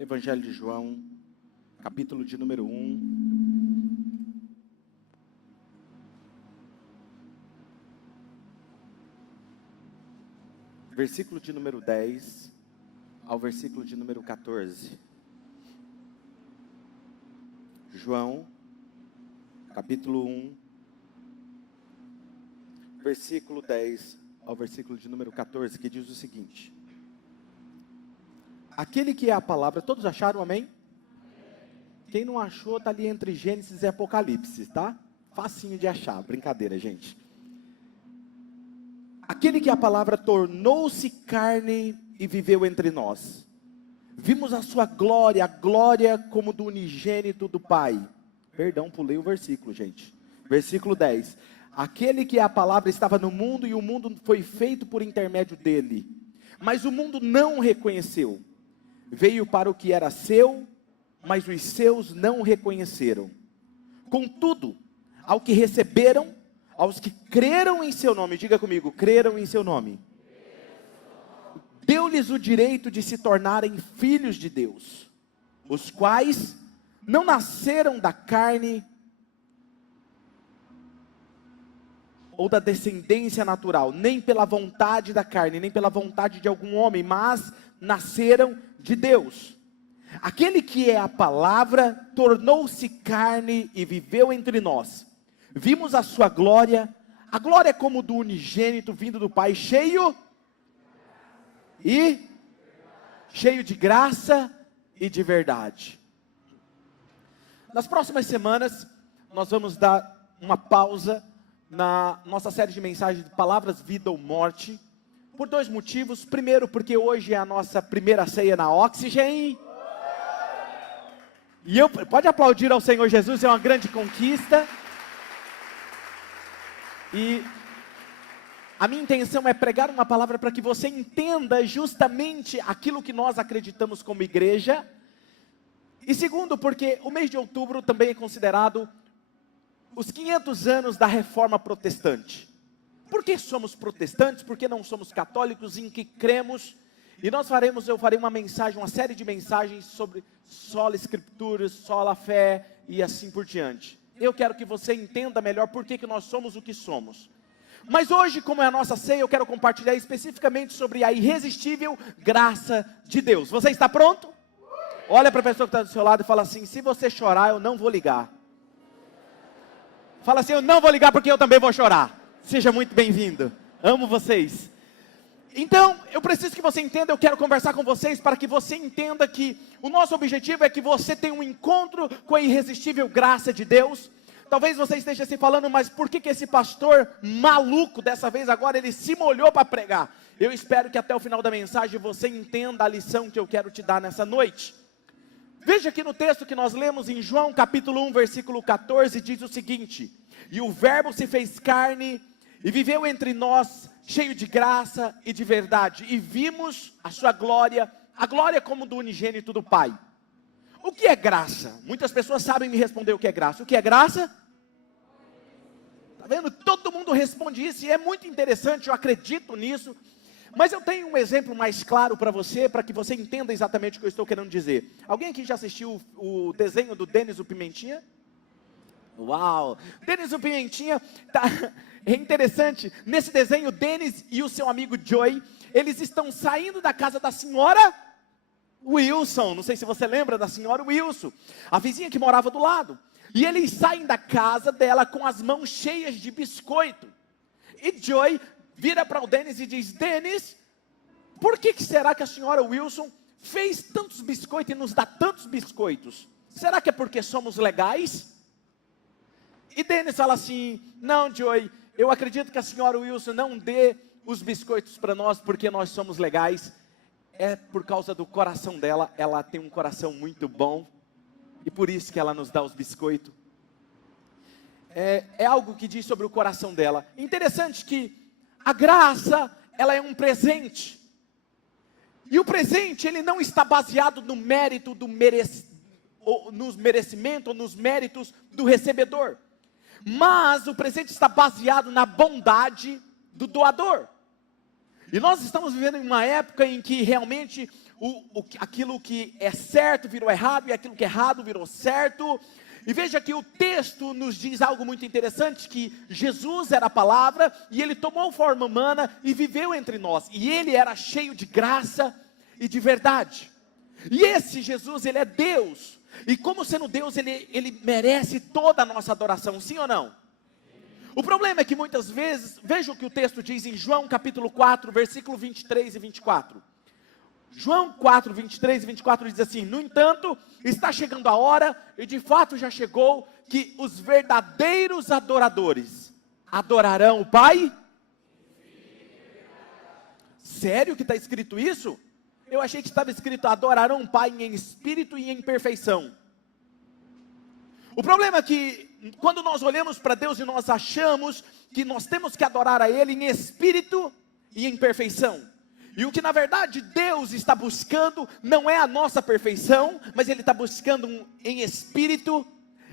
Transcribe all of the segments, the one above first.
Evangelho de João, capítulo de número 1. Versículo de número 10 ao versículo de número 14. João, capítulo 1, versículo 10 ao versículo de número 14, que diz o seguinte: aquele que é a palavra, todos acharam, amém? Quem não achou, está ali entre Gênesis e Apocalipse, tá? Facinho de achar, brincadeira, gente. Aquele que é a palavra tornou-se carne e viveu entre nós. Vimos a sua glória, a glória como do unigênito do Pai. Perdão, pulei o versículo, gente. Versículo 10. Aquele que é a palavra estava no mundo e o mundo foi feito por intermédio dele. Mas o mundo não o reconheceu. Veio para o que era seu, mas os seus não o reconheceram. Contudo, ao que receberam, aos que creram em seu nome, diga comigo, creram em seu nome, deu-lhes o direito de se tornarem filhos de Deus, os quais não nasceram da carne ou da descendência natural, nem pela vontade da carne, nem pela vontade de algum homem, mas nasceram de Deus. Aquele que é a palavra tornou-se carne e viveu entre nós. Vimos a sua glória, a glória como do unigênito vindo do Pai, cheio de graça e de verdade. Nas próximas semanas, nós vamos dar uma pausa na nossa série de mensagens de palavras, vida ou morte, por dois motivos. Primeiro, porque hoje é a nossa primeira ceia na Oxygen. E pode aplaudir ao Senhor Jesus, é uma grande conquista. E a minha intenção é pregar uma palavra para que você entenda justamente aquilo que nós acreditamos como igreja. E segundo, porque o mês de outubro também é considerado os 500 anos da Reforma Protestante. Por que somos protestantes? Por que não somos católicos, em que cremos? E eu farei uma série de mensagens sobre sola escrituras, sola fé e assim por diante. Eu quero que você entenda melhor por que nós somos o que somos. Mas hoje, como é a nossa ceia, eu quero compartilhar especificamente sobre a irresistível graça de Deus. Você está pronto? Olha para a pessoa que está do seu lado e fala assim: se você chorar, eu não vou ligar. Fala assim: eu não vou ligar porque eu também vou chorar. Seja muito bem-vindo. Amo vocês. Então, eu preciso que você entenda, eu quero conversar com vocês para que você entenda que o nosso objetivo é que você tenha um encontro com a irresistível graça de Deus. Talvez você esteja se falando, mas por que esse pastor maluco, dessa vez agora, ele se molhou para pregar? Eu espero que até o final da mensagem você entenda a lição que eu quero te dar nessa noite. Veja aqui no texto que nós lemos em João capítulo 1, versículo 14, diz o seguinte: e o verbo se fez carne e viveu entre nós, cheio de graça e de verdade, e vimos a sua glória, a glória como do unigênito do Pai. O que é graça? Muitas pessoas sabem me responder o que é graça. O que é graça? Está vendo? Todo mundo responde isso, e é muito interessante, eu acredito nisso. Mas eu tenho um exemplo mais claro para você, para que você entenda exatamente o que eu estou querendo dizer. Alguém aqui já assistiu o desenho do Denis o Pimentinha? Uau! Denis o Pimentinha, é interessante, nesse desenho, Denis e o seu amigo Joey, eles estão saindo da casa da senhora Wilson. Não sei se você lembra da senhora Wilson, a vizinha que morava do lado. E eles saem da casa dela com as mãos cheias de biscoito. E Joey vira para o Denis e diz: Denis, por que será que a senhora Wilson fez tantos biscoitos e nos dá tantos biscoitos? Será que é porque somos legais? E Denis fala assim: não, Joey, eu acredito que a senhora Wilson não dê os biscoitos para nós porque nós somos legais. É por causa do coração dela, ela tem um coração muito bom, e por isso que ela nos dá os biscoitos. É algo que diz sobre o coração dela. Interessante que a graça, ela é um presente. E o presente, ele não está baseado no mérito nos merecimentos, ou nos méritos do recebedor. Mas o presente está baseado na bondade do doador. E nós estamos vivendo em uma época em que realmente aquilo que é certo virou errado, e aquilo que é errado virou certo. E veja que o texto nos diz algo muito interessante, que Jesus era a palavra, e ele tomou forma humana e viveu entre nós, e ele era cheio de graça e de verdade. E esse Jesus, ele é Deus, e como sendo Deus, ele merece toda a nossa adoração, sim ou não? O problema é que muitas vezes, veja o que o texto diz em João capítulo 4, versículo 23 e 24. João 4, 23 e 24 diz assim: no entanto, está chegando a hora, e de fato já chegou, que os verdadeiros adoradores adorarão o Pai. Sério que está escrito isso? Eu achei que estava escrito: adorarão o Pai em espírito e em perfeição. O problema é que, quando nós olhamos para Deus e nós achamos que nós temos que adorar a Ele em espírito e em perfeição. E o que na verdade Deus está buscando não é a nossa perfeição, mas Ele está buscando em espírito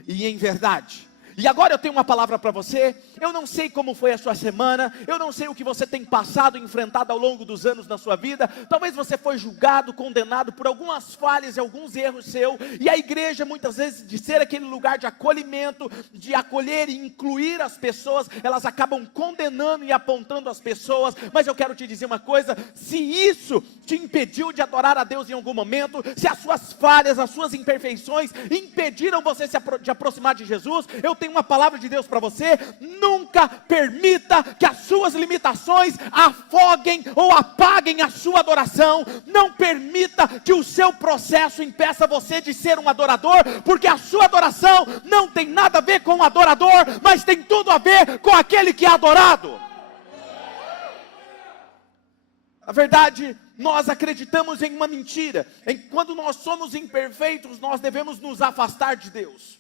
e em verdade. E agora eu tenho uma palavra para você. Eu não sei como foi a sua semana, eu não sei o que você tem passado, enfrentado ao longo dos anos na sua vida. Talvez você foi julgado, condenado por algumas falhas e alguns erros seus. E a igreja, muitas vezes, de ser aquele lugar de acolhimento, de acolher e incluir as pessoas, elas acabam condenando e apontando as pessoas. Mas eu quero te dizer uma coisa: se isso te impediu de adorar a Deus em algum momento, se as suas falhas, as suas imperfeições impediram você de aproximar de Jesus, eu tenho uma palavra de Deus para você: nunca permita que as suas limitações afoguem ou apaguem a sua adoração. Não permita que o seu processo impeça você de ser um adorador, porque a sua adoração não tem nada a ver com o adorador, mas tem tudo a ver com aquele que é adorado. Na verdade, nós acreditamos em uma mentira, em que quando nós somos imperfeitos, nós devemos nos afastar de Deus.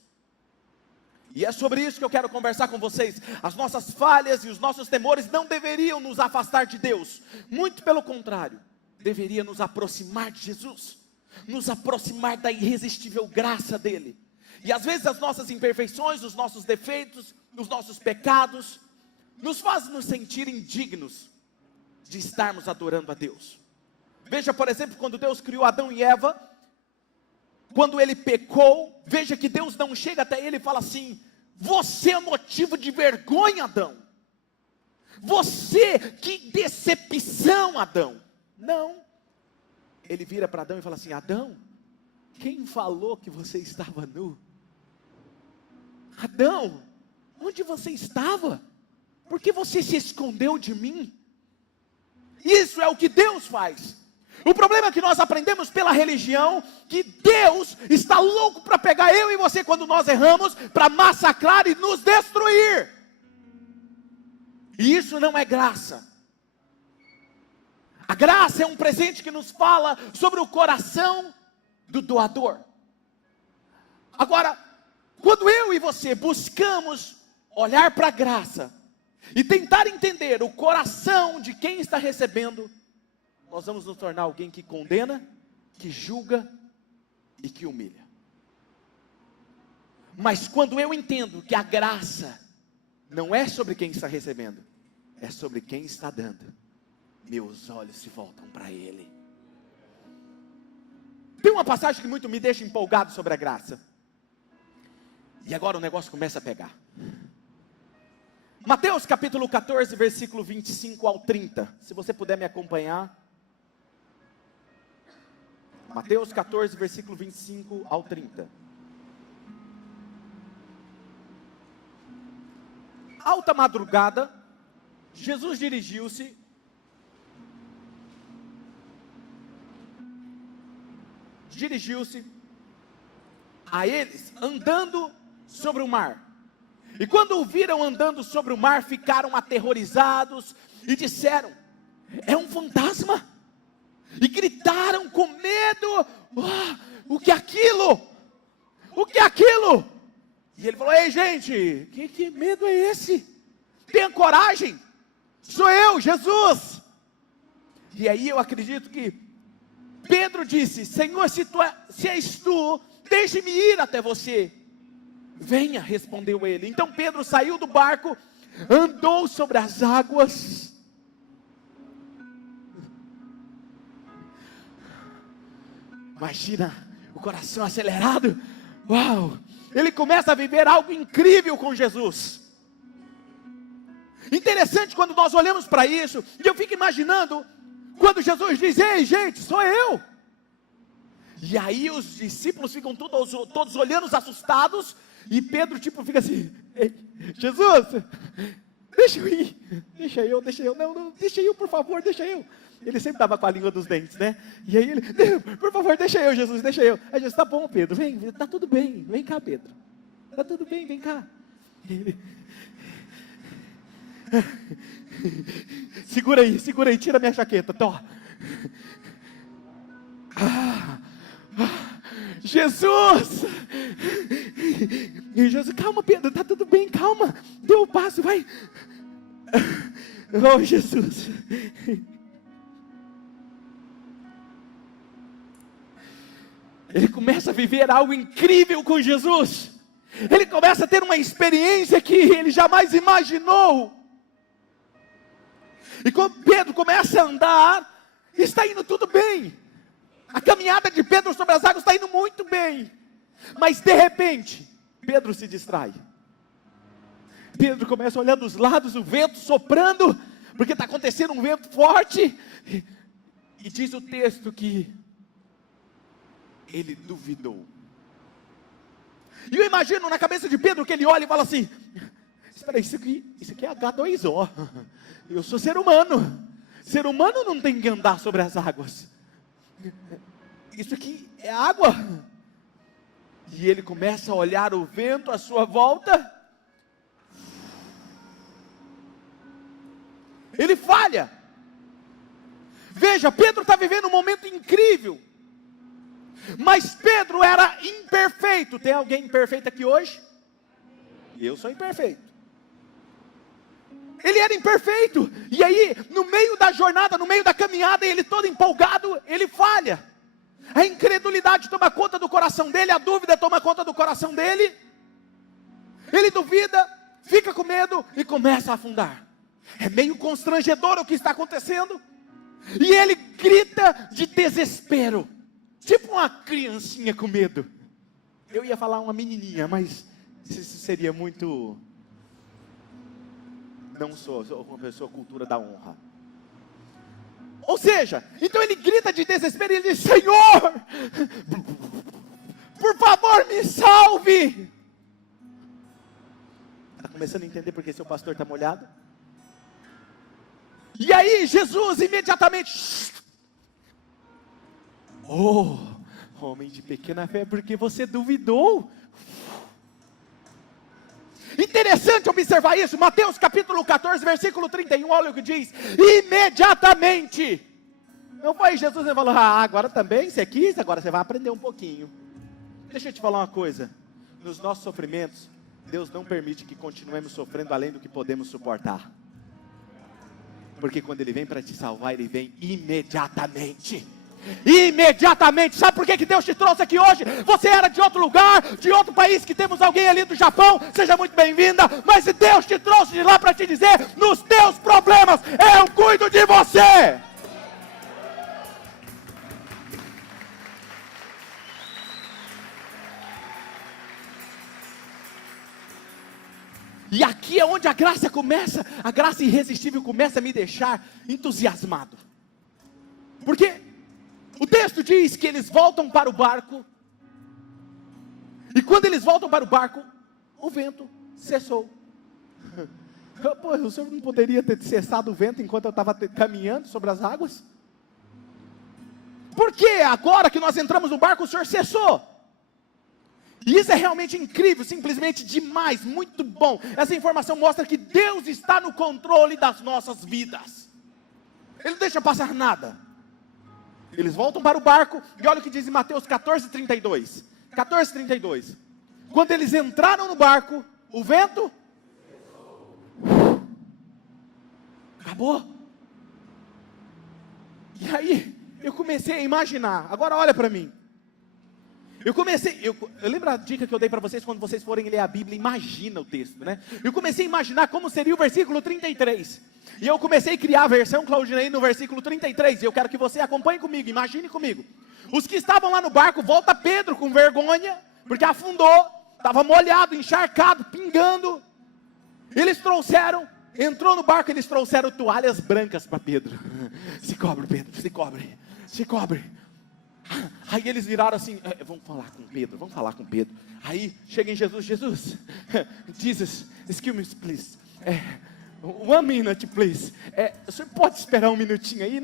E é sobre isso que eu quero conversar com vocês. As nossas falhas e os nossos temores não deveriam nos afastar de Deus. Muito pelo contrário, deveria nos aproximar de Jesus, nos aproximar da irresistível graça dEle. E às vezes as nossas imperfeições, os nossos defeitos, os nossos pecados, nos fazem nos sentir indignos de estarmos adorando a Deus. Veja, por exemplo, quando Deus criou Adão e Eva, quando ele pecou, veja que Deus não chega até ele e fala assim: você é motivo de vergonha, Adão. Você, que decepção, Adão. Não. Ele vira para Adão e fala assim: Adão, quem falou que você estava nu? Adão, onde você estava? Por que você se escondeu de mim? Isso é o que Deus faz. O problema é que nós aprendemos pela religião que Deus está louco para pegar eu e você quando nós erramos, para massacrar e nos destruir. E isso não é graça. A graça é um presente que nos fala sobre o coração do doador. Agora, quando eu e você buscamos olhar para a graça e tentar entender o coração de quem está recebendo, nós vamos nos tornar alguém que condena, que julga e que humilha. Mas quando eu entendo que a graça não é sobre quem está recebendo, é sobre quem está dando, meus olhos se voltam para Ele. Tem uma passagem que muito me deixa empolgado sobre a graça. E agora o negócio começa a pegar. Mateus capítulo 14, versículo 25 ao 30. Se você puder me acompanhar. Mateus 14, versículo 25 ao 30. Alta madrugada, Jesus dirigiu-se a eles, andando sobre o mar. E quando o viram andando sobre o mar, ficaram aterrorizados e disseram: é um fantasma. E gritaram com medo: o que é aquilo? O que é aquilo? E ele falou: ei gente, que medo é esse? Tenha coragem, sou eu, Jesus. E aí eu acredito que Pedro disse: Senhor, se és tu, deixe-me ir até você. Venha, respondeu ele. Então Pedro saiu do barco, andou sobre as águas, Imagina o coração acelerado. Uau! Ele começa a viver algo incrível com Jesus. Interessante quando nós olhamos para isso, e eu fico imaginando, quando Jesus diz: ei gente, sou eu. E aí os discípulos ficam todos olhando assustados, e Pedro tipo fica assim: ei, Jesus, deixa eu ir, não, deixa eu, por favor, deixa eu. Ele sempre estava com a língua dos dentes, né? E aí ele: por favor, deixa eu, Jesus, deixa eu. Aí Jesus: tá bom, Pedro, vem, tá tudo bem, vem cá, Pedro, tá tudo bem, vem cá. Ele: segura aí, tira minha jaqueta, tó. Jesus! E Jesus: calma, Pedro, tá tudo bem, calma, deu o passo, vai. Oh, Jesus! Ele começa a viver algo incrível com Jesus. Ele começa a ter uma experiência que ele jamais imaginou. E quando Pedro começa a andar, está indo tudo bem. A caminhada de Pedro sobre as águas está indo muito bem. Mas de repente, Pedro se distrai. Pedro começa a olhar dos lados, o vento soprando, porque está acontecendo um vento forte. E diz o texto que ele duvidou. E eu imagino na cabeça de Pedro que ele olha e fala assim: espera, isso aqui é H2O. Eu sou ser humano. Ser humano não tem que andar sobre as águas. Isso aqui é água. E ele começa a olhar o vento à sua volta. Ele falha. Veja, Pedro está vivendo um momento incrível. Mas Pedro era imperfeito. Tem alguém imperfeito aqui hoje? Eu sou imperfeito. Ele era imperfeito. E aí, no meio da jornada, no meio da caminhada, ele todo empolgado, ele falha. A incredulidade toma conta do coração dele, a dúvida toma conta do coração dele. Ele duvida, fica com medo e começa a afundar. É meio constrangedor o que está acontecendo. E ele grita de desespero, tipo uma criancinha com medo. Eu ia falar uma menininha, mas isso seria muito... Não sou uma pessoa cultura da honra. Ou seja, então ele grita de desespero e ele diz: Senhor, por favor me salve. Está começando a entender porque seu pastor está molhado? E aí Jesus imediatamente: oh, homem de pequena fé, porque você duvidou. Interessante observar isso. Mateus capítulo 14, versículo 31, olha o que diz: imediatamente. Não foi Jesus que falou: agora também você quis, agora você vai aprender um pouquinho. Deixa eu te falar uma coisa. Nos nossos sofrimentos, Deus não permite que continuemos sofrendo além do que podemos suportar. Porque quando Ele vem para te salvar, Ele vem imediatamente. Imediatamente. Sabe por que Deus te trouxe aqui hoje? Você era de outro lugar, de outro país, que temos alguém ali do Japão, seja muito bem-vinda. Mas se Deus te trouxe de lá para te dizer: nos teus problemas, eu cuido de você. E aqui é onde a graça começa, a graça irresistível começa a me deixar entusiasmado. Porque o texto diz que eles voltam para o barco, e quando eles voltam para o barco, o vento cessou. Pô, o senhor não poderia ter cessado o vento enquanto eu estava caminhando sobre as águas? Por que agora que nós entramos no barco o senhor cessou? E isso é realmente incrível, simplesmente demais, muito bom. Essa informação mostra que Deus está no controle das nossas vidas. Ele não deixa passar nada. Eles voltam para o barco, e olha o que diz em Mateus 14:32. 14:32. Quando eles entraram no barco, o vento acabou. E aí, eu comecei a imaginar. Agora olha para mim. Eu lembro a dica que eu dei para vocês quando vocês forem ler a Bíblia, imagina o texto, né? Eu comecei a imaginar como seria o versículo 33. E eu comecei a criar a versão Claudinei no versículo 33. E eu quero que você acompanhe comigo, imagine comigo. Os que estavam lá no barco, volta Pedro com vergonha, porque afundou, estava molhado, encharcado, pingando. Eles entrou no barco, eles trouxeram toalhas brancas para Pedro. Se cobre, Pedro, se cobre, se cobre. Aí eles viraram assim, vamos falar com Pedro. Aí chega em Jesus, Jesus, excuse me, please. 1 minute, please. O senhor pode esperar um minutinho aí?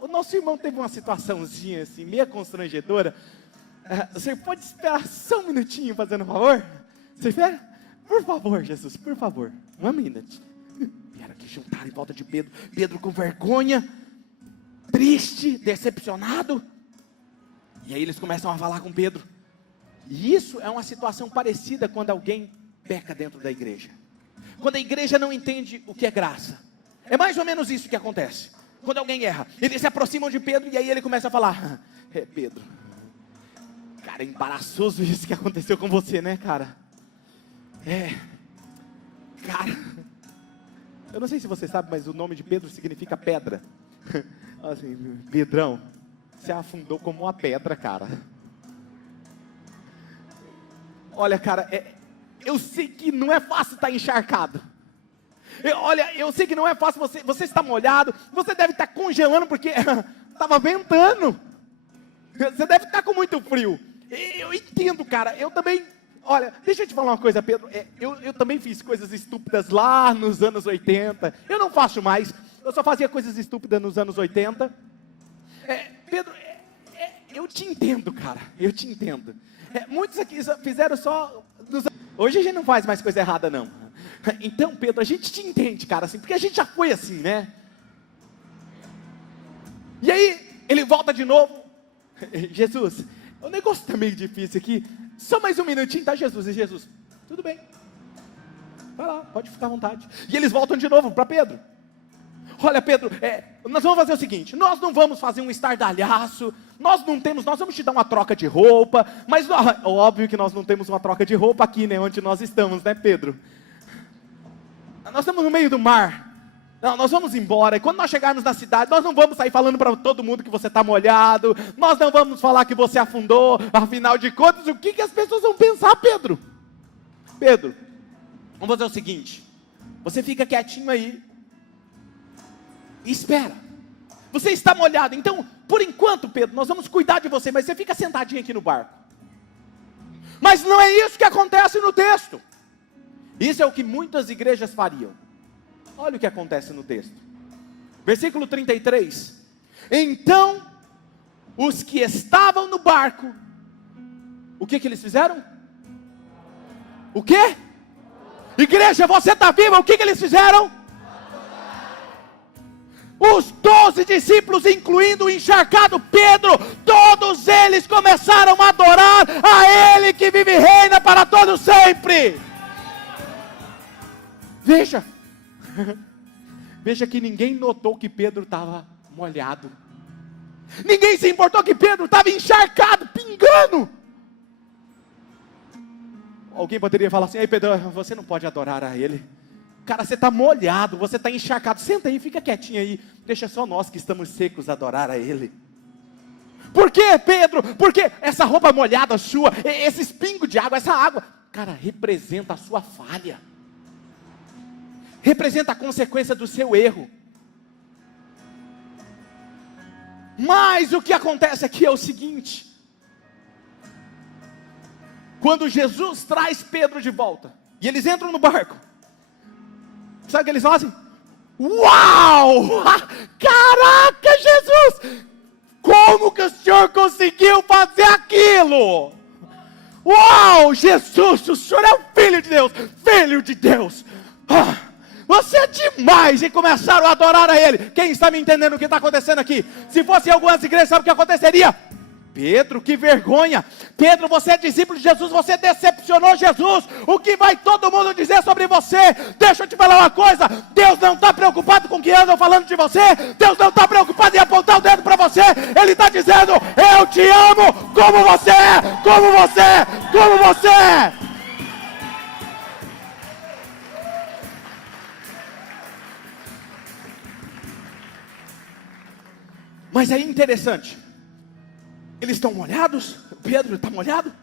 O nosso irmão teve uma situaçãozinha assim, meio constrangedora. O senhor pode esperar só um minutinho, fazendo um favor? Você espera? Por favor, Jesus, por favor. 1 minute. Vieram que juntaram em volta de Pedro. Pedro com vergonha, triste, decepcionado. E aí eles começam a falar com Pedro. E isso é uma situação parecida quando alguém peca dentro da igreja. Quando a igreja não entende o que é graça. É mais ou menos isso que acontece. Quando alguém erra, eles se aproximam de Pedro e aí ele começa a falar: Pedro, cara, é embaraçoso isso que aconteceu com você, né, cara? Cara, eu não sei se você sabe, mas o nome de Pedro significa pedra. Assim, Pedrão, você afundou como uma pedra, cara. Olha, cara, eu sei que não é fácil estar encharcado. Eu sei que não é fácil, você está molhado, você deve estar congelando porque estava ventando. Você deve estar com muito frio. Eu entendo, cara, eu também. Olha, deixa eu te falar uma coisa, Pedro. Eu também fiz coisas estúpidas lá nos anos 80. Eu não faço mais, eu só fazia coisas estúpidas nos anos 80. Pedro, eu te entendo, cara, eu te entendo. Muitos aqui fizeram só... Hoje a gente não faz mais coisa errada, não. Então, Pedro, a gente te entende, cara, assim, porque a gente já foi assim, né? E aí, ele volta de novo. Jesus, o negócio está meio difícil aqui. Só mais um minutinho, tá, Jesus? E Jesus, tudo bem. Vai lá, pode ficar à vontade. E eles voltam de novo para Pedro. Olha, Pedro, nós vamos fazer o seguinte, nós não vamos fazer um estardalhaço, nós vamos te dar uma troca de roupa, mas óbvio que nós não temos uma troca de roupa aqui, né, onde nós estamos, né, Pedro? Nós estamos no meio do mar, nós vamos embora, e quando nós chegarmos na cidade, nós não vamos sair falando para todo mundo que você está molhado, nós não vamos falar que você afundou, afinal de contas, o que as pessoas vão pensar, Pedro? Pedro, vamos fazer o seguinte, você fica quietinho aí, espera, você está molhado, então, por enquanto, Pedro, nós vamos cuidar de você, mas você fica sentadinho aqui no barco. Mas não é isso que acontece no texto. Isso é o que muitas igrejas fariam. Olha o que acontece no texto. Versículo 33. Então, os que estavam no barco, o que eles fizeram? O quê? Igreja, você está viva, o que eles fizeram? Os 12 discípulos, incluindo o encharcado Pedro, todos eles começaram a adorar a Ele que vive e reina para todo sempre. Veja que ninguém notou que Pedro estava molhado. Ninguém se importou que Pedro estava encharcado, pingando. Alguém poderia falar assim: ei, Pedro, você não pode adorar a Ele. Cara, você está molhado, você está encharcado. Senta aí, fica quietinho aí. Deixa só nós que estamos secos adorar a Ele. Por quê, Pedro? Porque essa roupa molhada sua, esses pingos de água, essa água, cara, representa a sua falha. Representa a consequência do seu erro. Mas o que acontece aqui é o seguinte. Quando Jesus traz Pedro de volta, e eles entram no barco, sabe o que eles fazem? Uau! Caraca, Jesus! Como que o Senhor conseguiu fazer aquilo? Uau, Jesus, o Senhor é o Filho de Deus! Filho de Deus! Você é demais! E começaram a adorar a Ele. Quem está me entendendo o que está acontecendo aqui? Se fosse em algumas igrejas, sabe o que aconteceria? Pedro, que vergonha. Pedro, você é discípulo de Jesus, você decepcionou Jesus. O que vai todo mundo dizer sobre você? Deixa eu te falar uma coisa, Deus não está preocupado com o que andam falando de você. Deus não está preocupado em apontar o dedo para você. Ele está dizendo, eu te amo como você é, como você é, como você é. Mas é interessante, eles estão molhados, Pedro está molhado,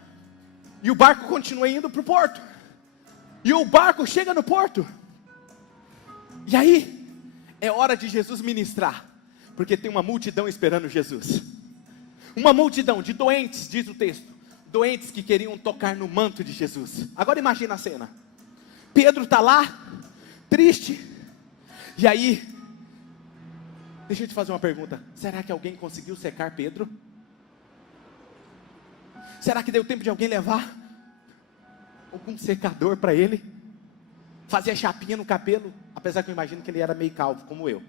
e o barco continua indo para o porto, e o barco chega no porto, e aí, é hora de Jesus ministrar, porque tem uma multidão esperando Jesus, uma multidão de doentes, diz o texto, doentes que queriam tocar no manto de Jesus. Agora imagina a cena, Pedro está lá, triste, e aí, deixa eu te fazer uma pergunta, será que alguém conseguiu secar Pedro? Será que deu tempo de alguém levar algum secador para ele? Fazer chapinha no cabelo? Apesar que eu imagino que ele era meio calvo, como eu.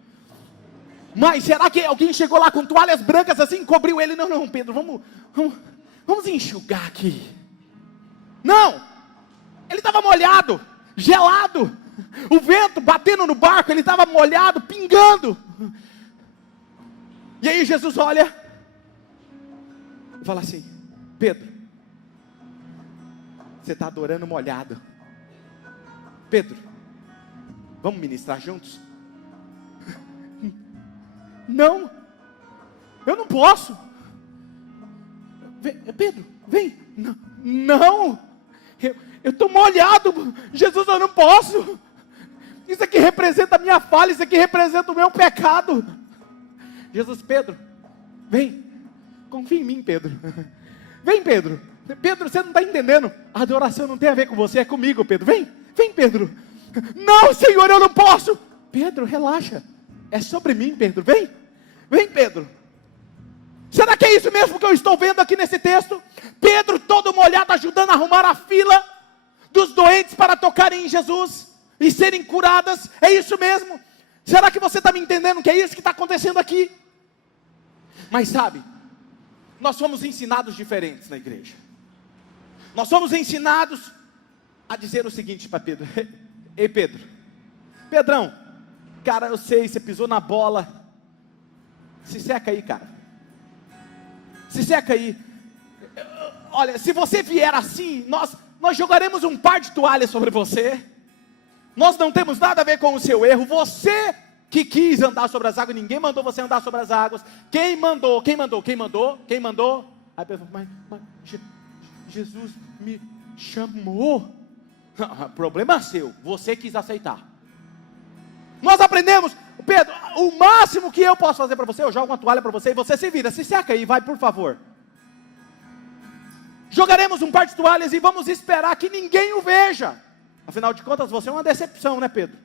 Mas será que alguém chegou lá com toalhas brancas assim, cobriu ele? Não, Pedro, vamos enxugar aqui. Não! Ele estava molhado, gelado. O vento batendo no barco, ele estava molhado, pingando. E aí Jesus olha e fala assim, Pedro, você está adorando molhado. Pedro, vamos ministrar juntos? Não, eu não posso. Pedro, vem. Não, eu estou molhado. Jesus, eu não posso. Isso aqui representa a minha falha, isso aqui representa o meu pecado. Jesus, Pedro, vem, confia em mim, Pedro. Vem, Pedro. Pedro, você não está entendendo. A adoração não tem a ver com você, é comigo, Pedro. Vem, Pedro. Não, Senhor, eu não posso. Pedro, relaxa. É sobre mim, Pedro. Vem, Pedro. Será que é isso mesmo que eu estou vendo aqui nesse texto? Pedro todo molhado, ajudando a arrumar a fila dos doentes para tocarem em Jesus e serem curadas. É isso mesmo? Será que você está me entendendo que é isso que está acontecendo aqui? Mas sabe, nós somos ensinados diferentes na igreja. Nós somos ensinados a dizer o seguinte para Pedro: ei Pedro, Pedrão, cara, eu sei, você pisou na bola, se seca aí, cara, se seca aí. Olha, se você vier assim, nós jogaremos um par de toalhas sobre você. Nós não temos nada a ver com o seu erro. Você que quis andar sobre as águas, ninguém mandou você andar sobre as águas. Quem mandou? Aí Pedro falou, mas Jesus me chamou. Problema seu, você quis aceitar. Nós aprendemos, Pedro, o máximo que eu posso fazer para você, eu jogo uma toalha para você e você se vira, se seca aí, vai, por favor. Jogaremos um par de toalhas e vamos esperar que ninguém o veja. Afinal de contas, você é uma decepção, né, Pedro?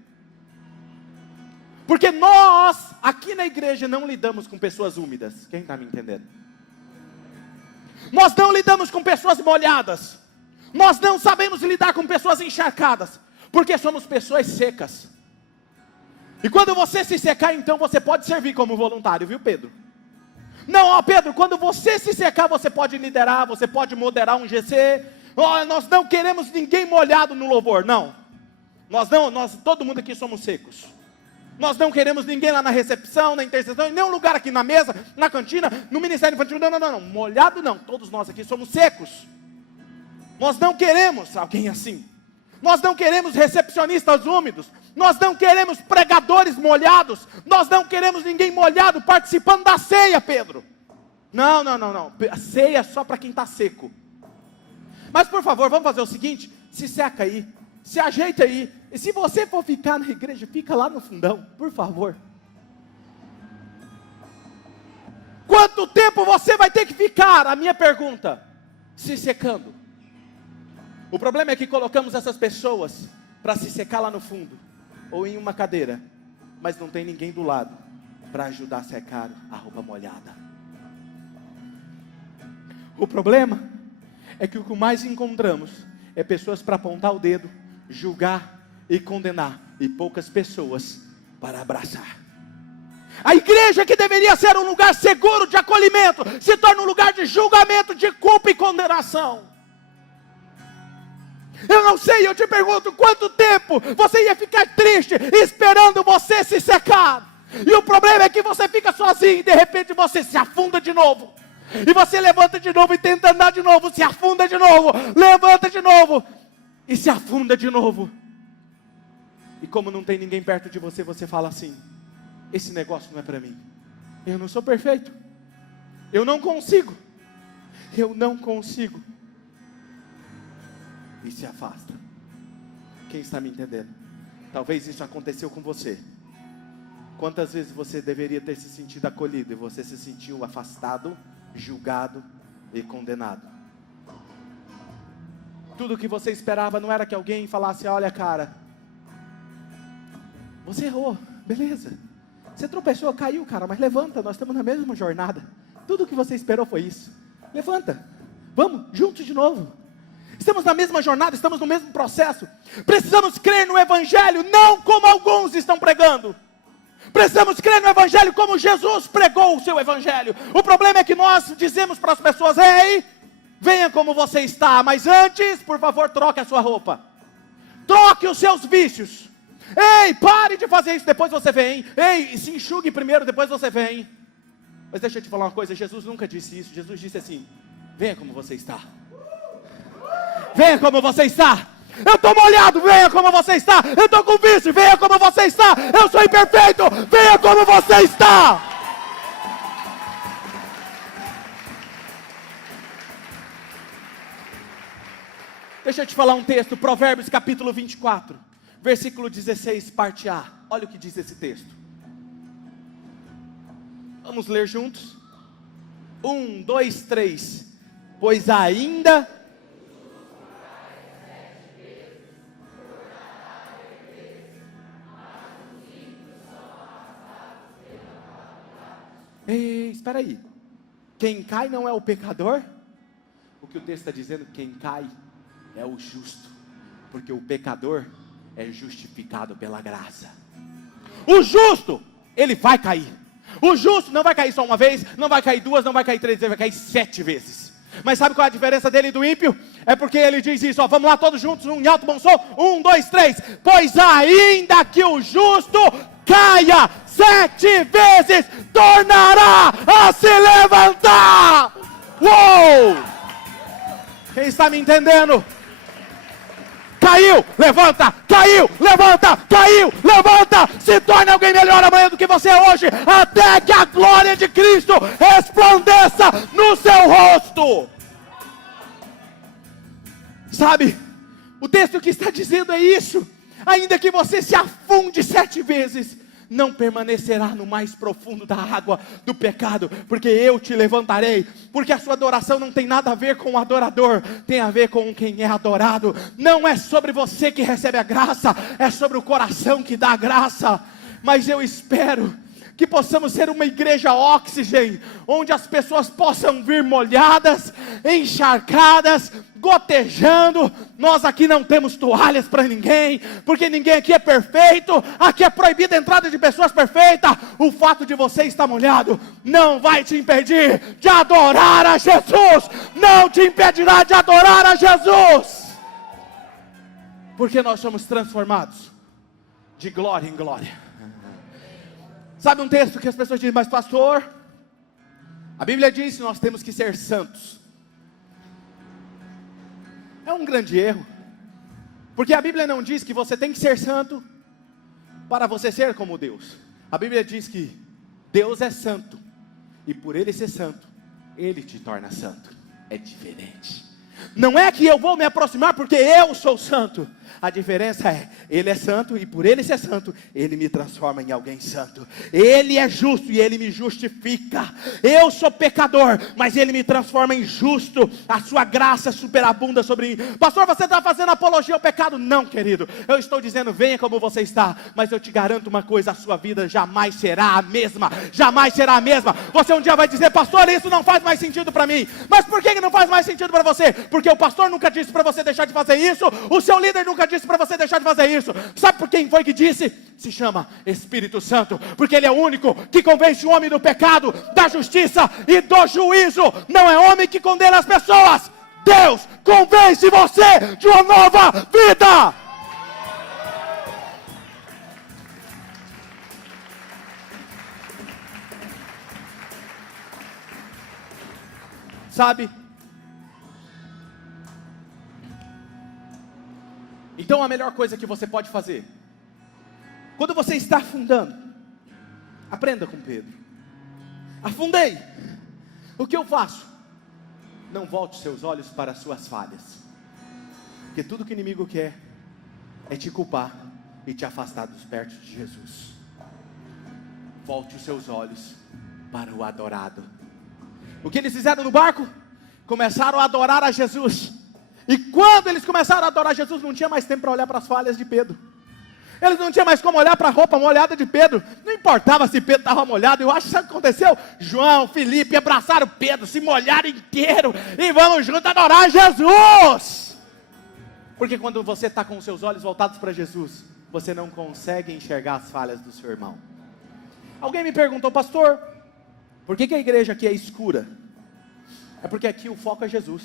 Porque nós, aqui na igreja, não lidamos com pessoas úmidas. Quem está me entendendo? Nós não lidamos com pessoas molhadas. Nós não sabemos lidar com pessoas encharcadas. Porque somos pessoas secas. E quando você se secar, então você pode servir como voluntário, viu, Pedro? Não, ó, Pedro, quando você se secar, você pode liderar, você pode moderar um GC. Nós não queremos ninguém molhado no louvor, não. Nós todo mundo aqui somos secos. Nós não queremos ninguém lá na recepção, na intercessão, em nenhum lugar aqui na mesa, na cantina, no ministério infantil, não, molhado não, todos nós aqui somos secos. Nós não queremos alguém assim. Nós não queremos recepcionistas úmidos. Nós não queremos pregadores molhados. Nós não queremos ninguém molhado participando da ceia, Pedro. Não. A ceia é só para quem está seco. Mas por favor, vamos fazer o seguinte: se seca aí, se ajeita aí. E se você for ficar na igreja, fica lá no fundão, por favor. Quanto tempo você vai ter que ficar? A minha pergunta, se secando. O problema é que colocamos essas pessoas para se secar lá no fundo, ou em uma cadeira, mas não tem ninguém do lado para ajudar a secar a roupa molhada. O problema é que o que mais encontramos é pessoas para apontar o dedo, julgar e condenar, e poucas pessoas para abraçar. A igreja, que deveria ser um lugar seguro de acolhimento, recolhimento, se torna um lugar de julgamento, de culpa e condenação. Eu não sei, eu te pergunto, quanto tempo você ia ficar triste, esperando você se secar? E o problema é que você fica sozinho, e de repente você se afunda de novo. E você levanta de novo e tenta andar de novo, se afunda de novo, levanta de novo, e se afunda de novo. E como não tem ninguém perto de você, você fala assim: esse negócio não é para mim. Eu não sou perfeito. Eu não consigo. E se afasta. Quem está me entendendo? Talvez isso aconteceu com você. Quantas vezes você deveria ter se sentido acolhido e você se sentiu afastado, julgado e condenado? Tudo o que você esperava não era que alguém falasse: olha, cara, você errou, beleza. Você tropeçou, caiu, cara, mas levanta, nós estamos na mesma jornada. Tudo o que você esperou foi isso. Levanta, vamos, juntos de novo. Estamos na mesma jornada, estamos no mesmo processo. Precisamos crer no Evangelho, não como alguns estão pregando. Precisamos crer no Evangelho como Jesus pregou o seu Evangelho. O problema é que nós dizemos para as pessoas: ei, venha como você está, mas antes, por favor, troque a sua roupa. Troque os seus vícios. Ei, pare de fazer isso, depois você vem. Ei, se enxugue primeiro, depois você vem. Mas deixa eu te falar uma coisa, Jesus nunca disse isso. Jesus disse assim: venha como você está. Venha como você está. Eu estou molhado, venha como você está. Eu estou com vício, venha como você está. Eu sou imperfeito, venha como você está. Deixa eu te falar um texto, Provérbios capítulo 24, versículo 16, parte A. Olha o que diz esse texto. Vamos ler juntos? 1, 2, 3. Pois ainda... Ei, espera aí. Quem cai não é o pecador? O que o texto está dizendo, quem cai é o justo. Porque o pecador é justificado pela graça. O justo, ele vai cair. O justo não vai cair só uma vez, não vai cair duas, não vai cair três, ele vai cair 7 vezes. Mas sabe qual é a diferença dele e do ímpio? É porque ele diz isso, ó, vamos lá todos juntos, em alto bom som, 1, 2, 3. Pois ainda que o justo caia 7 vezes, tornará a se levantar. Uou! Quem está me entendendo? Caiu, levanta, caiu, levanta, caiu, levanta. Se torne alguém melhor amanhã do que você é hoje, até que a glória de Cristo resplandeça no seu rosto. Sabe, o texto que está dizendo é isso. Ainda que você se afunde 7 vezes, não permanecerá no mais profundo da água do pecado, porque eu te levantarei. Porque a sua adoração não tem nada a ver com o adorador, tem a ver com quem é adorado. Não é sobre você que recebe a graça, é sobre o coração que dá a graça. Mas eu espero que possamos ser uma igreja oxigênio, onde as pessoas possam vir molhadas, encharcadas, gotejando. Nós aqui não temos toalhas para ninguém, porque ninguém aqui é perfeito. Aqui é proibida a entrada de pessoas perfeitas. O fato de você estar molhado não vai te impedir de adorar a Jesus. Não te impedirá de adorar a Jesus, porque nós somos transformados de glória em glória. Sabe um texto que as pessoas dizem: mas pastor, a Bíblia diz que nós temos que ser santos. É um grande erro, porque a Bíblia não diz que você tem que ser santo para você ser como Deus. A Bíblia diz que Deus é santo, e por Ele ser santo, Ele te torna santo. É diferente. Não é que eu vou me aproximar porque eu sou santo. A diferença é, Ele é santo, e por Ele ser santo, Ele me transforma em alguém santo. Ele é justo e Ele me justifica. Eu sou pecador, mas Ele me transforma em justo. A sua graça superabunda sobre mim. Pastor, você está fazendo apologia ao pecado? Não, querido, eu estou dizendo, venha como você está. Mas eu te garanto uma coisa, a sua vida jamais será a mesma. Jamais será a mesma. Você um dia vai dizer: pastor, isso não faz mais sentido para mim. Mas por que não faz mais sentido para você? porque o pastor nunca disse para você deixar de fazer isso, o seu líder nunca disse para você deixar de fazer isso. Sabe por quem foi que disse? Se chama Espírito Santo, porque ele é o único que convence o homem do pecado, da justiça e do juízo. Não é homem que condena as pessoas, Deus convence você de uma nova vida. Sabe? Então a melhor coisa que você pode fazer, quando você está afundando, aprenda com Pedro. Afundei, o que eu faço? Não volte seus olhos para as suas falhas, porque tudo que o inimigo quer é te culpar e te afastar dos perto de Jesus. Volte os seus olhos para o adorado. O que eles fizeram no barco? Começaram a adorar a Jesus. E quando eles começaram a adorar Jesus, não tinha mais tempo para olhar para as falhas de Pedro. Eles não tinham mais como olhar para a roupa molhada de Pedro. Não importava se Pedro estava molhado. Eu acho que sabe o que aconteceu? João, Felipe abraçaram Pedro, se molharam inteiro e vamos juntos adorar Jesus. Porque quando você está com os seus olhos voltados para Jesus, você não consegue enxergar as falhas do seu irmão. Alguém me perguntou, pastor, por que a igreja aqui é escura? É porque aqui o foco é Jesus.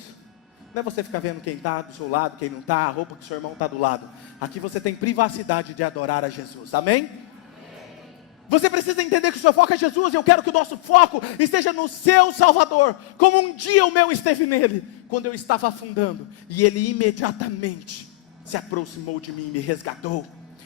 Não é você ficar vendo quem está do seu lado, quem não está, a roupa que o seu irmão está do lado. Aqui você tem privacidade de adorar a Jesus, amém? Você precisa entender que o seu foco é Jesus. E eu quero que o nosso foco esteja no seu Salvador, como um dia o meu esteve nele, quando eu estava afundando, e ele imediatamente se aproximou de mim e me resgatou.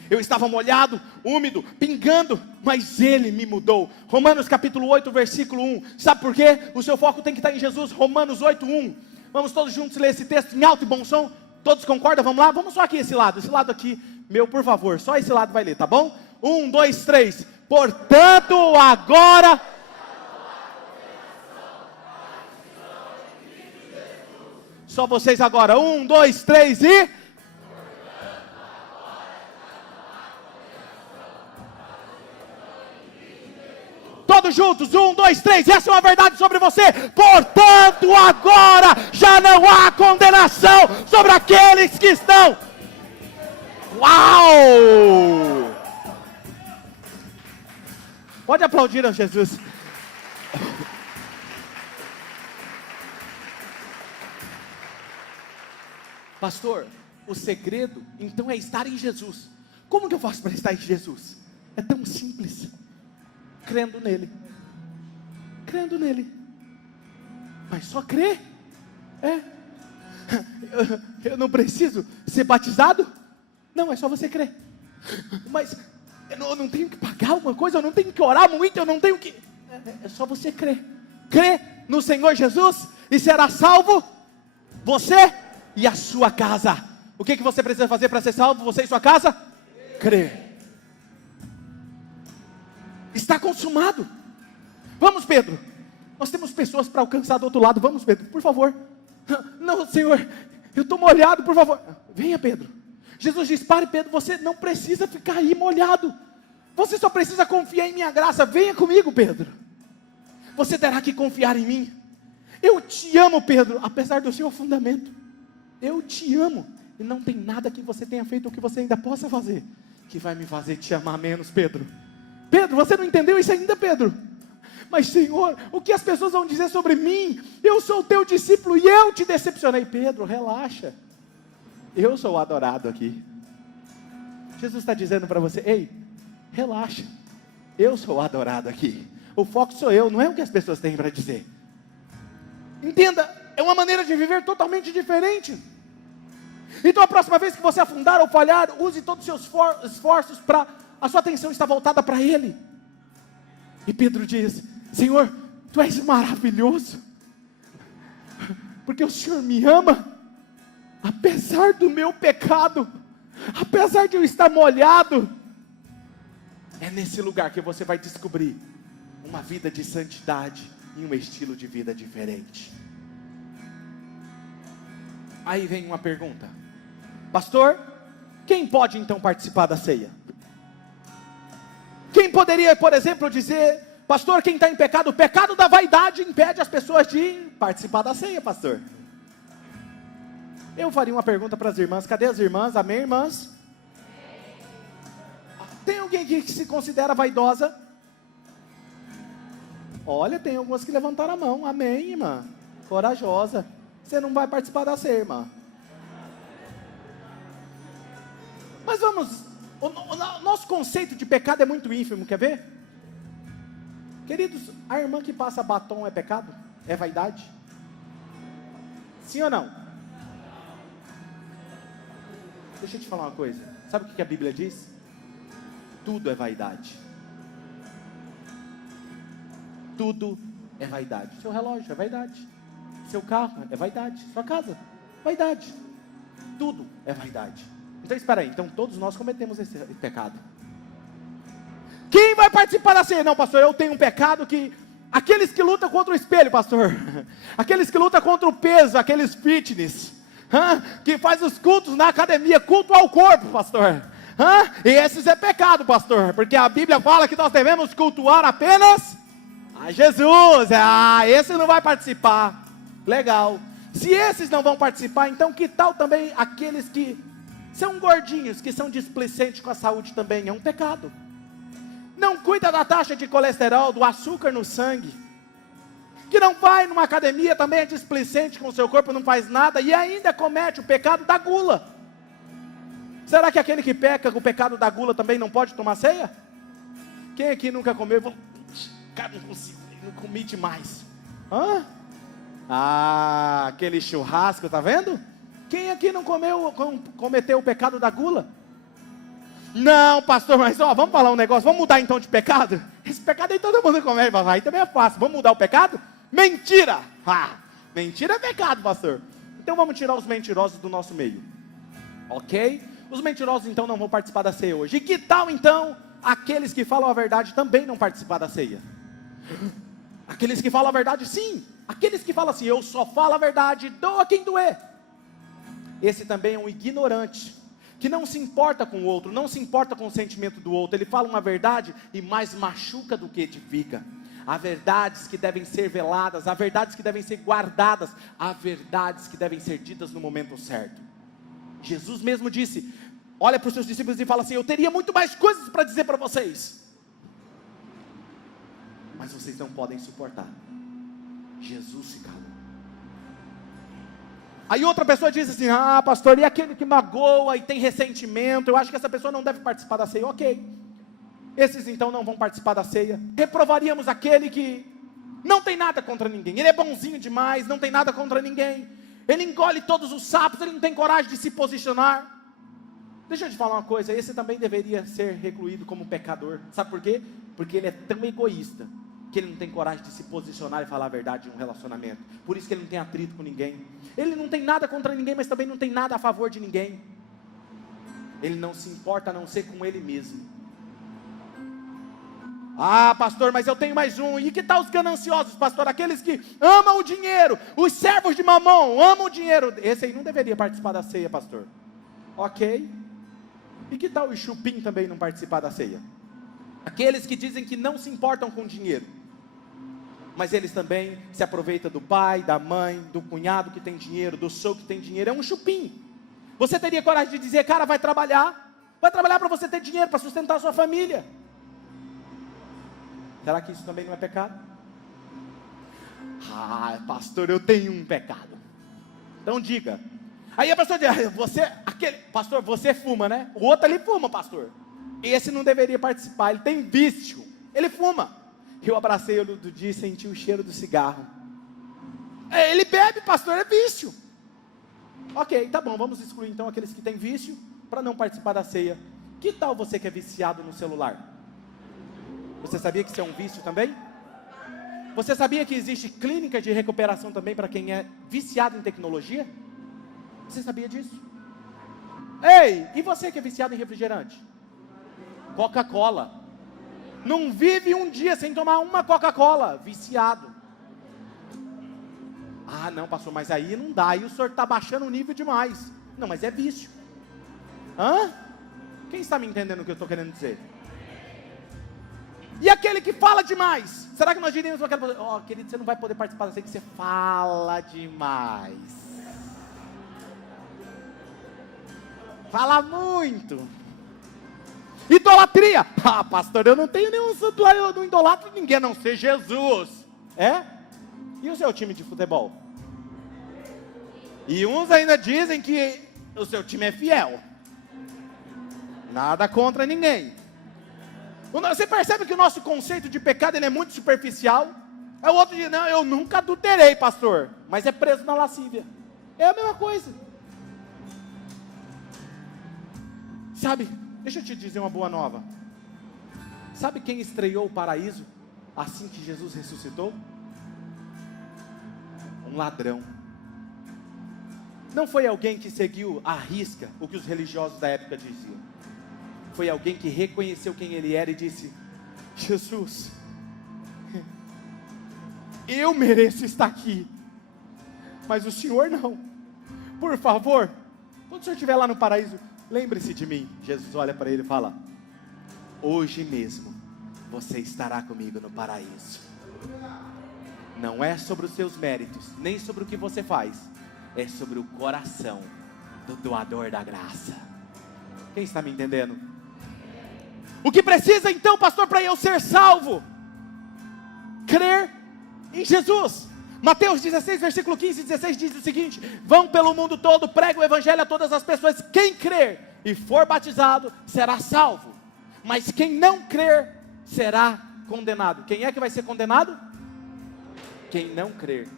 Eu estava molhado, úmido, pingando, mas ele me mudou. Romanos capítulo 8, versículo 1. Sabe por quê? O seu foco tem que estar em Jesus. Romanos 8, 1. Vamos todos juntos ler esse texto em alto e bom som. Todos concordam? Vamos lá? Vamos só aqui esse lado aqui, meu, por favor. Só esse lado vai ler, tá bom? 1, 2, 3. Portanto, agora... Só vocês agora. 1, 2, 3 e... Todos juntos, 1, 2, 3, essa é uma verdade sobre você. Portanto, agora já não há condenação sobre aqueles que estão. Uau! Pode aplaudir a Jesus. Pastor, o segredo então é estar em Jesus. Como que eu faço para estar em Jesus? É tão simples. Crendo nele. Crendo nele. Mas só crer? Eu não preciso ser batizado? Não, é só você crer. Mas eu não tenho que pagar alguma coisa, eu não tenho que orar muito, eu não tenho que... É só você crer. Crê no Senhor Jesus e será salvo você e a sua casa. O que você precisa fazer para ser salvo, você e sua casa? Crer. Está consumado. Vamos, Pedro. Nós temos pessoas para alcançar do outro lado. Vamos, Pedro, por favor. Não, Senhor, eu estou molhado, por favor. Venha, Pedro. Jesus diz, pare, Pedro, você não precisa ficar aí molhado. Você só precisa confiar em minha graça. Venha comigo, Pedro. Você terá que confiar em mim. Eu te amo, Pedro, apesar do seu afundamento. Eu te amo. E não tem nada que você tenha feito ou que você ainda possa fazer que vai me fazer te amar menos, Pedro. Pedro, você não entendeu isso ainda, Pedro? Mas Senhor, o que as pessoas vão dizer sobre mim? Eu sou o teu discípulo e eu te decepcionei. Pedro, relaxa. Eu sou o adorado aqui. Jesus está dizendo para você, ei, relaxa. Eu sou o adorado aqui. O foco sou eu, não é o que as pessoas têm para dizer. Entenda, é uma maneira de viver totalmente diferente. Então a próxima vez que você afundar ou falhar, use todos os seus esforços para... A sua atenção está voltada para Ele. E Pedro diz, Senhor, Tu és maravilhoso, porque o Senhor me ama, apesar do meu pecado, apesar de eu estar molhado. É nesse lugar que você vai descobrir uma vida de santidade e um estilo de vida diferente. Aí vem uma pergunta, pastor, quem pode então participar da ceia? Quem poderia, por exemplo, dizer, pastor, quem está em pecado, o pecado da vaidade impede as pessoas de participar da ceia, pastor. Eu faria uma pergunta para as irmãs. Cadê as irmãs? Amém, irmãs? Tem alguém aqui que se considera vaidosa? Olha, tem algumas que levantaram a mão. Amém, irmã. Corajosa. Você não vai participar da ceia, irmã. Mas vamos... O nosso conceito de pecado é muito ínfimo, quer ver? Queridos, a irmã que passa batom é pecado? É vaidade? Sim ou não? Deixa eu te falar uma coisa. Sabe o que a Bíblia diz? Tudo é vaidade. Tudo é vaidade. Seu relógio é vaidade. Seu carro é vaidade. Sua casa, vaidade. Tudo é vaidade. Então espera aí. Então todos nós cometemos esse pecado. Quem vai participar da ceia? Não, pastor, eu tenho um pecado que... Aqueles que lutam contra o espelho, pastor. Aqueles que lutam contra o peso, aqueles fitness. Que faz os cultos na academia, culto ao corpo, pastor. E esses é pecado, pastor. Porque a Bíblia fala que nós devemos cultuar apenas a Jesus. Esse não vai participar. Legal. Se esses não vão participar, então que tal também aqueles que são gordinhos, que são displicentes com a saúde também? É um pecado. Não cuida da taxa de colesterol, do açúcar no sangue, que não vai numa academia, também é displicente com o seu corpo, não faz nada, e ainda comete o pecado da gula. Será que aquele que peca com o pecado da gula também não pode tomar ceia? Quem aqui nunca comeu? Cara, não consigo, não comi demais. Aquele churrasco, tá vendo? Quem aqui não cometeu o pecado da gula? Não, pastor, mas vamos falar um negócio, vamos mudar então de pecado? Esse pecado aí todo mundo comete, mas aí também é fácil, vamos mudar o pecado? Mentira! Mentira é pecado, pastor. Então vamos tirar os mentirosos do nosso meio, ok? Os mentirosos então não vão participar da ceia hoje. E que tal então aqueles que falam a verdade também não participar da ceia? Aqueles que falam a verdade, sim. Aqueles que falam assim, eu só falo a verdade, doa quem doer. Esse também é um ignorante, que não se importa com o outro, não se importa com o sentimento do outro. Ele fala uma verdade e mais machuca do que edifica. Há verdades que devem ser veladas, há verdades que devem ser guardadas, há verdades que devem ser ditas no momento certo. Jesus mesmo disse, olha para os seus discípulos e fala assim, eu teria muito mais coisas para dizer para vocês, mas vocês não podem suportar. Jesus se calou. Aí outra pessoa diz assim, pastor, e aquele que magoa e tem ressentimento, eu acho que essa pessoa não deve participar da ceia. Ok, esses então não vão participar da ceia. Reprovaríamos aquele que não tem nada contra ninguém, ele é bonzinho demais, não tem nada contra ninguém, ele engole todos os sapos, ele não tem coragem de se posicionar. Deixa eu te falar uma coisa, esse também deveria ser recluído como pecador. Sabe por quê? Porque ele é tão egoísta, que ele não tem coragem de se posicionar e falar a verdade em um relacionamento. Por isso que ele não tem atrito com ninguém. Ele não tem nada contra ninguém, mas também não tem nada a favor de ninguém. Ele não se importa a não ser com ele mesmo. Pastor, mas eu tenho mais um. E que tal os gananciosos, pastor? Aqueles que amam o dinheiro, os servos de Mamon, amam o dinheiro. Esse aí não deveria participar da ceia, pastor. Ok. E que tal o chupim também não participar da ceia? Aqueles que dizem que não se importam com dinheiro, mas eles também se aproveitam do pai, da mãe, do cunhado que tem dinheiro, do sogro que tem dinheiro. É um chupim. Você teria coragem de dizer, cara, vai trabalhar para você ter dinheiro, para sustentar a sua família. Será que isso também não é pecado? Pastor, eu tenho um pecado. Então diga. Aí a pessoa diz, pastor, você fuma, né? O outro ali fuma, pastor. Esse não deveria participar, ele tem vício, ele fuma. Eu abracei ele do dia e senti o cheiro do cigarro. Ele bebe, pastor, é vício. Ok, tá bom, vamos excluir então aqueles que têm vício, para não participar da ceia. Que tal você que é viciado no celular? Você sabia que isso é um vício também? Você sabia que existe clínica de recuperação também para quem é viciado em tecnologia? Você sabia disso? Ei, e você que é viciado em refrigerante? Coca-Cola. Não vive um dia sem tomar uma Coca-Cola. Viciado. Não, pastor, mas aí não dá. Aí o senhor está baixando o nível demais. Não, mas é vício. Quem está me entendendo o que eu estou querendo dizer? E aquele que fala demais? Será que nós diríamos para aquela pessoa, querido, você não vai poder participar dessa que você fala demais? Fala muito. Idolatria. Ah, pastor, eu não tenho nenhum santo lá, eu não idolatro ninguém, a não ser Jesus. É? E o seu time de futebol? E uns ainda dizem que o seu time é fiel. Nada contra ninguém. Você percebe que o nosso conceito de pecado ele é muito superficial? É o outro diz, não, eu nunca adulterei, pastor, mas é preso na lascívia. É a mesma coisa. Sabe, deixa eu te dizer uma boa nova. Sabe quem estreou o paraíso assim que Jesus ressuscitou? Um ladrão. Não foi alguém que seguiu à risca o que os religiosos da época diziam. Foi alguém que reconheceu quem ele era e disse: Jesus, eu mereço estar aqui, mas o Senhor não. Por favor, quando o Senhor estiver lá no paraíso, lembre-se de mim. Jesus olha para ele e fala: hoje mesmo você estará comigo no paraíso. Não é sobre os seus méritos, nem sobre o que você faz, é sobre o coração do doador da graça. Quem está me entendendo? O que precisa então, pastor, para eu ser salvo? Crer em Jesus. Mateus 16, versículo 15 e 16 diz o seguinte: vão pelo mundo todo, pregue o evangelho a todas as pessoas. Quem crer e for batizado será salvo, mas quem não crer será condenado. Quem é que vai ser condenado? Quem não crer.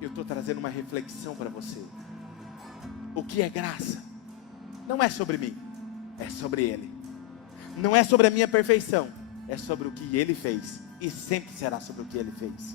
Eu estou trazendo uma reflexão para você. O que é graça? Não é sobre mim, é sobre Ele. Não é sobre a minha perfeição, é sobre o que Ele fez, e sempre será sobre o que Ele fez.